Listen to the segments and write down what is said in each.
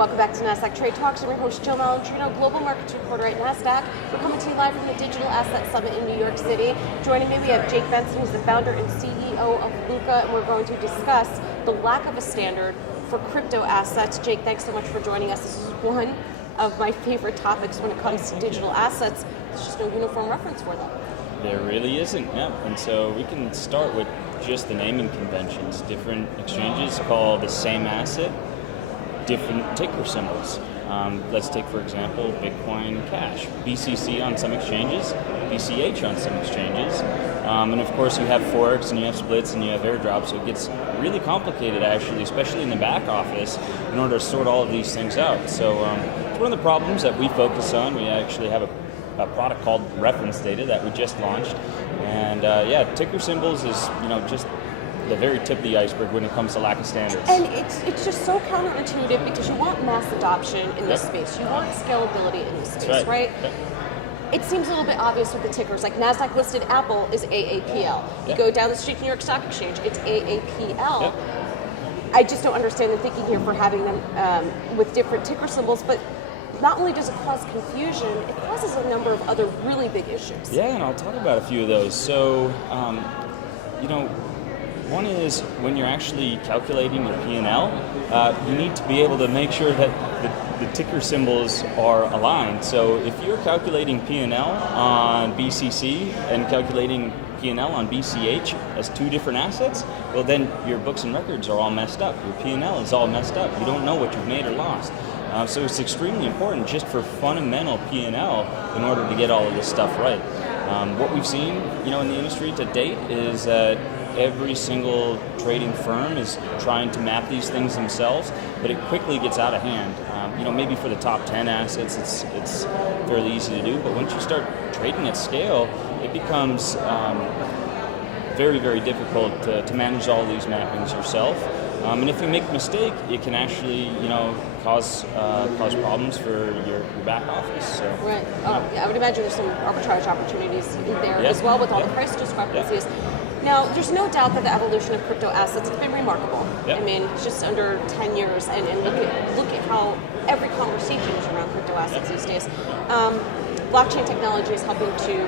Welcome back to Nasdaq Trade Talks. I'm your host, Jill Malantrino, Global Markets Reporter at Nasdaq. We're coming to you live from the Digital Asset Summit in New York City. Joining me, we have Jake Benson, who's the founder and CEO of Luca, and we're going to discuss the lack of a standard for crypto assets. Jake, thanks so much for joining us. This is one of my favorite topics when it comes to digital assets. There's just no uniform reference for them. There really isn't, yeah. And so we can start with just the naming conventions. Different exchanges call the same asset different ticker symbols. Let's take, for example, Bitcoin Cash. BCC on some exchanges, BCH on some exchanges. And of course you have forks and you have splits and you have airdrops, so it gets really complicated actually, especially in the back office, in order to sort all of these things out. So it's one of the problems that we focus on. We actually have a product called reference data that we just launched. And yeah, ticker symbols is just the very tip of the iceberg when it comes to lack of standards. And it's just so counterintuitive because you want mass adoption in this space. You want scalability in this space, right? Yep. It seems a little bit obvious with the tickers. Like Nasdaq listed Apple is AAPL. You go down the street to New York Stock Exchange, it's AAPL. Yep. I just don't understand the thinking here for having them with different ticker symbols, but not only does it cause confusion, it causes a number of other really big issues. Yeah, and I'll talk about a few of those. So, one is when you're actually calculating your P&L, you need to be able to make sure that the ticker symbols are aligned. So if you're calculating P&L on BCC and calculating P&L on BCH as two different assets, well then your books and records are all messed up. Your P&L is all messed up. You don't know what you've made or lost. So it's extremely important just for fundamental P&L in order to get all of this stuff right. What we've seen, in the industry to date is that every single trading firm is trying to map these things themselves, but it quickly gets out of hand. Maybe for the top 10 assets, it's fairly easy to do, but once you start trading at scale, it becomes very, very difficult to manage all these mappings yourself. And if you make a mistake, it can actually, cause problems for your back office. So, right. Yeah, I would imagine there's some arbitrage opportunities in there as well with all the price discrepancies. Now, there's no doubt that the evolution of crypto assets has been remarkable. I mean, just under 10 years, and look at how every conversation is around crypto assets these days. Blockchain technology is helping to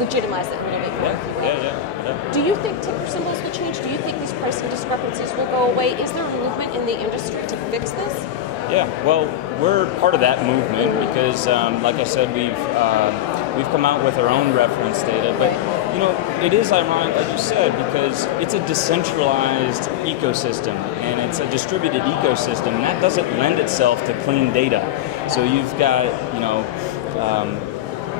legitimize it a little bit more. Do you think ticker symbols will change? Do you think these pricing discrepancies will go away? Is there a movement in the industry to fix this? Yeah, well, we're part of that movement because, like I said, we've come out with our own reference data, but it is ironic, like you said, because it's a decentralized ecosystem and it's a distributed ecosystem, and that doesn't lend itself to clean data. So you've got,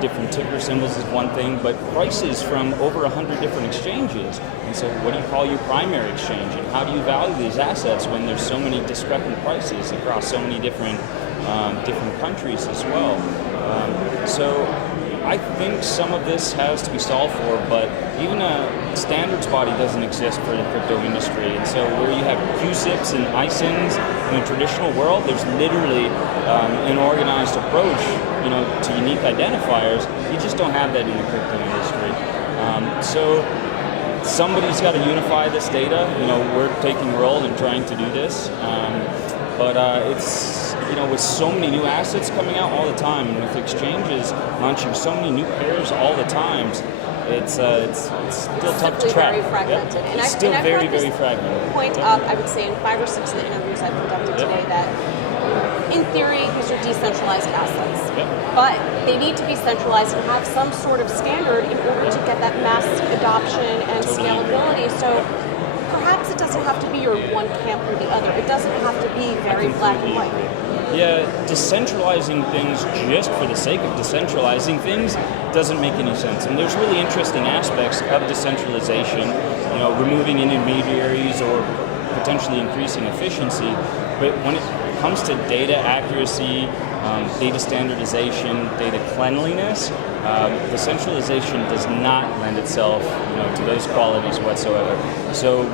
different ticker symbols is one thing, but prices from over 100 different exchanges. And so what do you call your primary exchange, and how do you value these assets when there's so many discrepant prices across so many different countries as well? So I think some of this has to be solved for, but even a standards body doesn't exist for the crypto industry. And so where you have QSIPs and ISINs in the traditional world, there's literally an organized approach, to unique identifiers. You just don't have that in the crypto industry. So somebody's got to unify this data. We're taking a role in trying to do this. But it's, with so many new assets coming out all the time, and with exchanges launching so many new pairs all the time, it's still tough to track. Very fragmented. Yep. And it's still very, very this fragmented. Point up, I would say, in 5 or 6 of the interviews I've conducted today, that in theory, these are decentralized assets. But they need to be centralized and have some sort of standard in order to get that mass adoption and scalability. So perhaps it doesn't have to be your one camp or the other. It doesn't have to be very black and white. Yeah, decentralizing things just for the sake of decentralizing things doesn't make any sense. And there's really interesting aspects of decentralization, removing intermediaries or potentially increasing efficiency. But when it comes to data accuracy, data standardization, data cleanliness, decentralization does not lend itself, to those qualities whatsoever. So,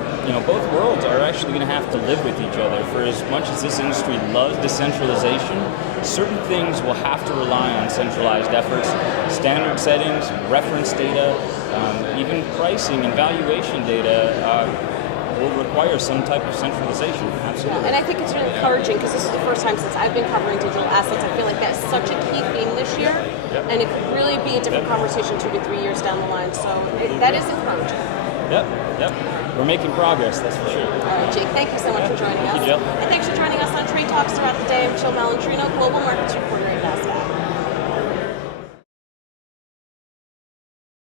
both worlds are actually going to have to live with each other. For as much as this industry loves decentralization, certain things will have to rely on centralized efforts, standard settings, reference data, even pricing and valuation data. will require some type of centralization. Absolutely. And I think it's really encouraging because this is the first time since I've been covering digital assets. I feel like that's such a key theme this year, and it could really be a different conversation 2 to 3 years down the line. So that is encouraging. Yep. We're making progress, that's for sure. All right, Jake, thank you so much for joining us. Thank you, Jill. And thanks for joining us on Trade Talks throughout the day. I'm Jill Malandrino, Global Markets Reporter at Nasdaq.